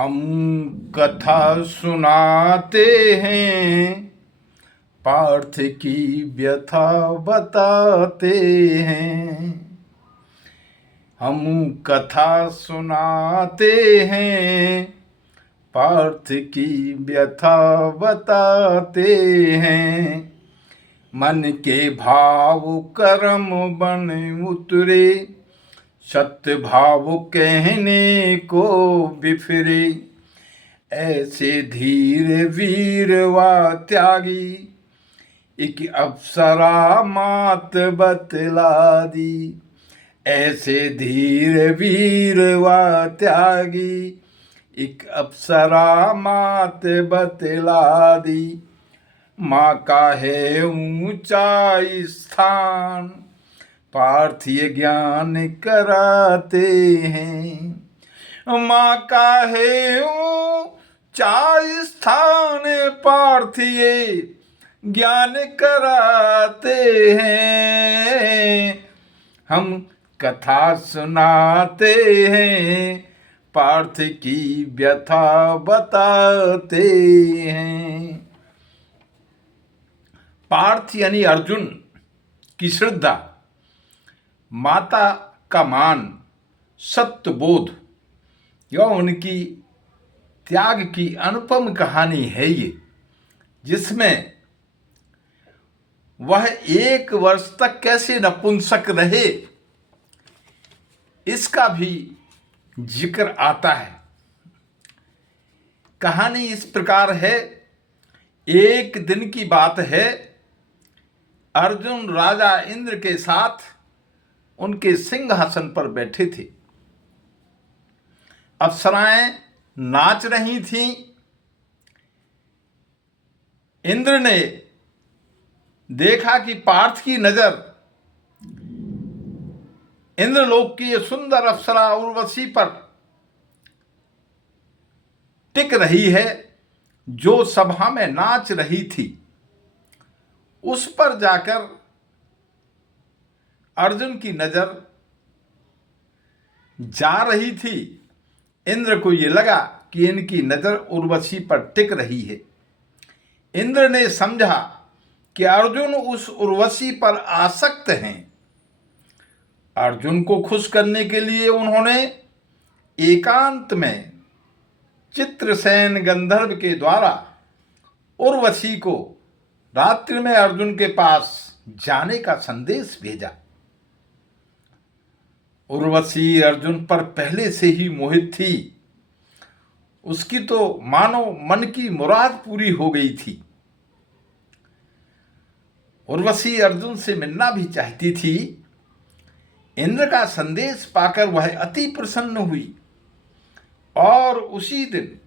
हम कथा सुनाते हैं, पार्थ की व्यथा बताते हैं। हम कथा सुनाते हैं, पार्थ की व्यथा बताते हैं। मन के भाव कर्म बन उतरे, सत्य भाव कहने को बिफरे। ऐसे धीर वीर व त्यागी, एक अप्सरा मात बतला दी। ऐसे धीर वीर व त्यागी, एक अप्सरा मात बतला दी। माँ का है ऊंचा स्थान, पार्थिव ज्ञान कराते हैं। माँ का है ऊंचा स्थान, पार्थिव ज्ञान कराते हैं। हम कथा सुनाते हैं, पार्थ की व्यथा बताते हैं। पार्थ यानी अर्जुन की श्रद्धा, माता का मान, सत्य बोध, यह उनकी त्याग की अनुपम कहानी है ये, जिसमें वह 1 वर्ष तक कैसे नपुंसक रहे इसका भी जिक्र आता है। कहानी इस प्रकार है। एक दिन की बात है, अर्जुन राजा इंद्र के साथ उनके सिंहासन पर बैठे थे। अप्सराएं नाच रही थीं। इंद्र ने देखा कि पार्थ की नजर इंद्रलोक की सुंदर अप्सरा उर्वशी पर टिक रही है, जो सभा में नाच रही थी। उस पर जाकर अर्जुन की नजर जा रही थी। इंद्र को यह लगा कि इनकी नजर उर्वशी पर टिक रही है। इंद्र ने समझा कि अर्जुन उस उर्वशी पर आसक्त हैं। अर्जुन को खुश करने के लिए उन्होंने एकांत में चित्रसेन गंधर्व के द्वारा उर्वशी को रात्रि में अर्जुन के पास जाने का संदेश भेजा। उर्वशी अर्जुन पर पहले से ही मोहित थी। उसकी तो मानो मन की मुराद पूरी हो गई थी। उर्वशी अर्जुन से मिलना भी चाहती थी। इंद्र का संदेश पाकर वह अति प्रसन्न हुई और उसी दिन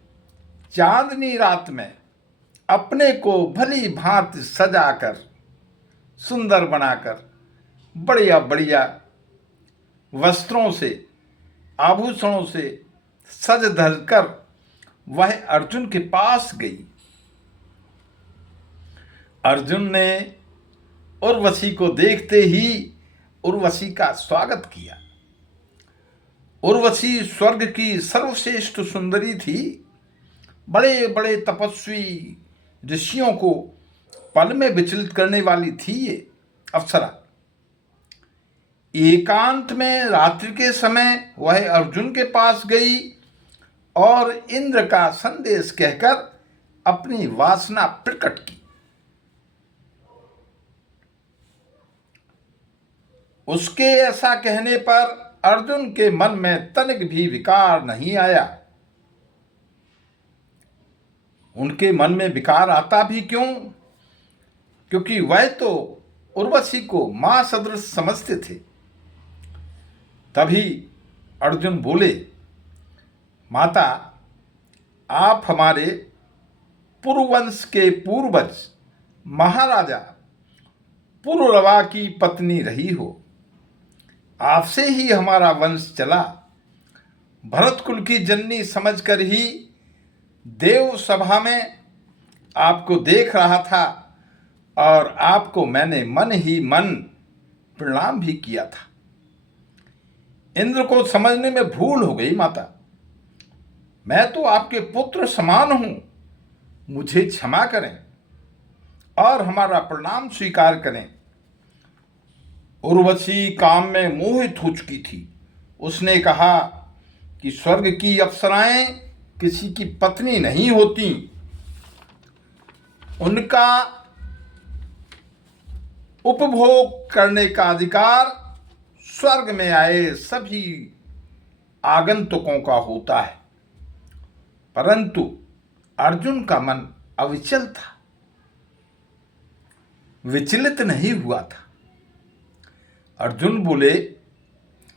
चांदनी रात में अपने को भली भांति सजाकर, सुंदर बनाकर, बढ़िया बढ़िया वस्त्रों से, आभूषणों से सज धज कर वह अर्जुन के पास गई। अर्जुन ने उर्वशी को देखते ही उर्वशी का स्वागत किया। उर्वशी स्वर्ग की सर्वश्रेष्ठ सुंदरी थी। बड़े बड़े तपस्वी ऋषियों को पल में विचलित करने वाली थी ये अप्सरा। एकांत में रात्रि के समय वह अर्जुन के पास गई और इंद्र का संदेश कहकर अपनी वासना प्रकट की। उसके ऐसा कहने पर अर्जुन के मन में तनिक भी विकार नहीं आया। उनके मन में विकार आता भी क्यों? क्योंकि वह तो उर्वशी को मां सदृश समझते थे। तभी अर्जुन बोले, माता, आप हमारे पुरुवंश के पूर्वज महाराजा पुरुरवा की पत्नी रही हो। आपसे ही हमारा वंश चला। भरत कुल की जननी समझकर ही देव सभा में आपको देख रहा था और आपको मैंने मन ही मन प्रणाम भी किया था। इंद्र को समझने में भूल हो गई माता। मैं तो आपके पुत्र समान हूं, मुझे क्षमा करें और हमारा प्रणाम स्वीकार करें। उर्वशी काम में मोहित हो चुकी थी। उसने कहा कि स्वर्ग की अप्सराएं किसी की पत्नी नहीं होती, उनका उपभोग करने का अधिकार स्वर्ग में आए सभी आगंतुकों का होता है। परंतु अर्जुन का मन अविचल था, विचलित नहीं हुआ था। अर्जुन बोले,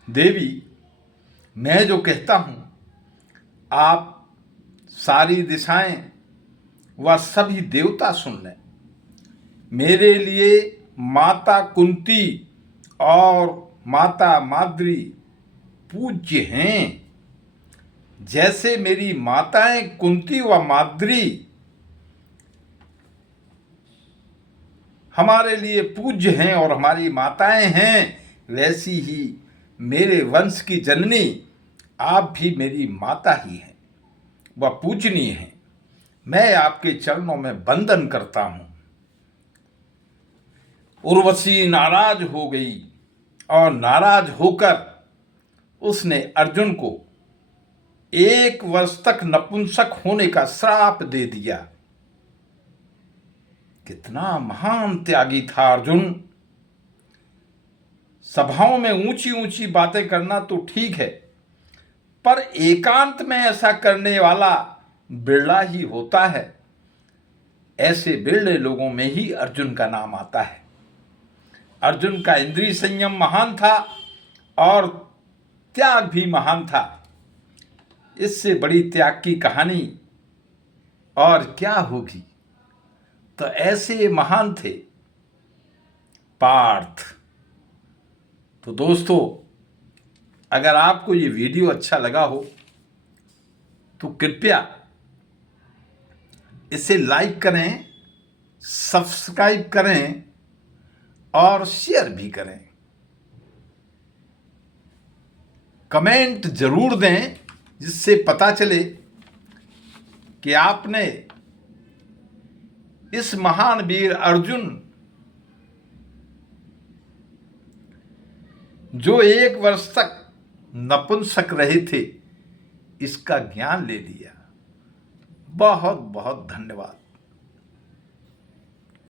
देवी, मैं जो कहता हूं आप सारी दिशाएं व सभी देवता सुन लें। मेरे लिए माता कुंती और माता माद्री पूज्य हैं। जैसे मेरी माताएं कुंती व माद्री हमारे लिए पूज्य हैं और हमारी माताएं हैं, वैसी ही मेरे वंश की जननी आप भी मेरी माता ही हैं, वह पूजनीय हैं। मैं आपके चरणों में वंदन करता हूं। उर्वशी नाराज हो गई और नाराज होकर उसने अर्जुन को 1 वर्ष तक नपुंसक होने का श्राप दे दिया। कितना महान त्यागी था अर्जुन। सभाओं में ऊंची ऊंची बातें करना तो ठीक है, पर एकांत में ऐसा करने वाला बिरला ही होता है। ऐसे बिरले लोगों में ही अर्जुन का नाम आता है। अर्जुन का इंद्रिय संयम महान था और त्याग भी महान था। इससे बड़ी त्याग की कहानी और क्या होगी। तो ऐसे महान थे पार्थ। तो दोस्तों, अगर आपको ये वीडियो अच्छा लगा हो तो कृपया इसे लाइक करें, सब्सक्राइब करें और शेयर भी करें। कमेंट जरूर दें, जिससे पता चले कि आपने इस महान वीर अर्जुन, जो 1 वर्ष तक नपुंसक रहे थे, इसका ज्ञान ले लिया। बहुत बहुत धन्यवाद।